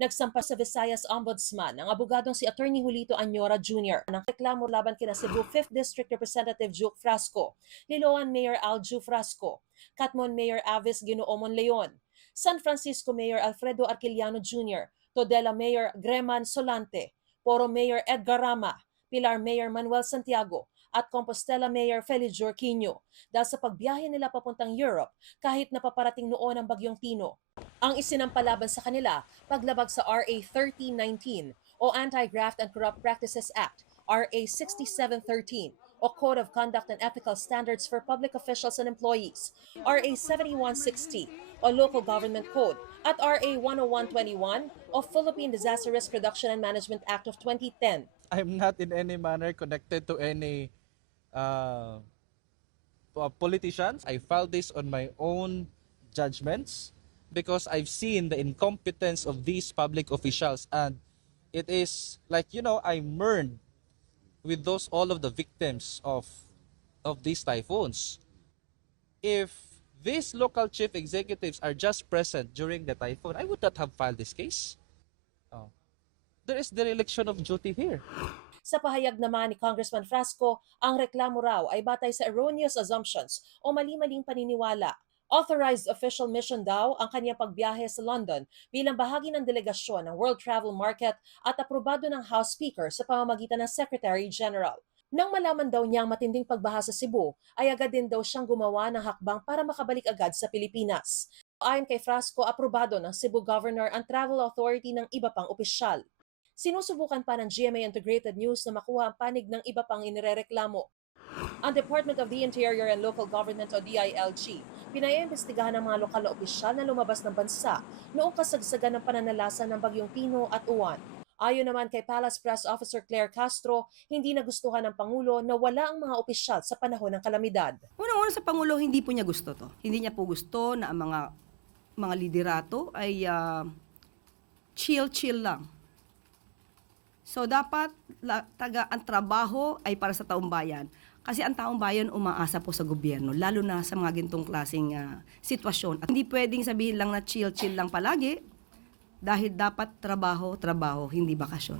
Nagsampa sa Visayas Ombudsman ang abogadong si Attorney Julito Añora Jr. ng reklamo laban kina Cebu 5th District Representative Juke Frasco, Liloan Mayor Alju Frasco, Catmon Mayor Avis Ginoomon Leon, San Francisco Mayor Alfredo Arquiliano Jr., Todela Mayor Greman Solante, Poro Mayor Edgar Rama, Pilar Mayor Manuel Santiago, at Compostela Mayor Felix Jorquinho dahil sa pagbiyahe nila papuntang Europe kahit napaparating noon ang Bagyong Tino. Ang isinampalaban sa kanila, paglabag sa RA 1319 o Anti-Graft and Corrupt Practices Act, RA 6713 o Code of Conduct and Ethical Standards for Public Officials and Employees, RA 7160 o Local Government Code, at RA 10121 o Philippine Disaster Risk Reduction and Management Act of 2010. I'm not in any manner connected to any politicians. I filed this on my own judgments because I've seen the incompetence of these public officials, and it is like, I mourn with all of the victims of these typhoons. If these local chief executives are just present during the typhoon, I would not have filed this case. There is dereliction of duty here. Sa pahayag naman ni Congressman Frasco, ang reklamo raw ay batay sa erroneous assumptions o mali-maling paniniwala. Authorized official mission daw ang kanyang pagbiyahe sa London bilang bahagi ng delegasyon ng World Travel Market at aprobado ng House Speaker sa pamamagitan ng Secretary General. Nang malaman daw niyang matinding pagbaha sa Cebu, ay agad din daw siyang gumawa ng hakbang para makabalik agad sa Pilipinas. Ayon kay Frasco, aprobado ng Cebu Governor ang travel authority ng iba pang opisyal. Sinusubukan pa ng GMA Integrated News na makuha ang panig ng iba pang inirereklamo. Ang Department of the Interior and Local Government o DILG, pinaiimbestigahan ng mga lokal na opisyal na lumabas ng bansa noong kasagsagan ng pananalasa ng Bagyong Tino at Uwan. Ayon naman kay Palace Press Officer Claire Castro, hindi nagustuhan ng Pangulo na wala ang mga opisyal sa panahon ng kalamidad. Unang-una sa Pangulo, hindi po niya gusto to. Hindi niya po gusto na ang mga liderato ay chill lang. So dapat ang trabaho ay para sa taong bayan. Kasi ang taong bayan umaasa po sa gobyerno, lalo na sa mga gintong klaseng sitwasyon. At hindi pwedeng sabihin lang na chill lang palagi, dahil dapat trabaho, hindi bakasyon.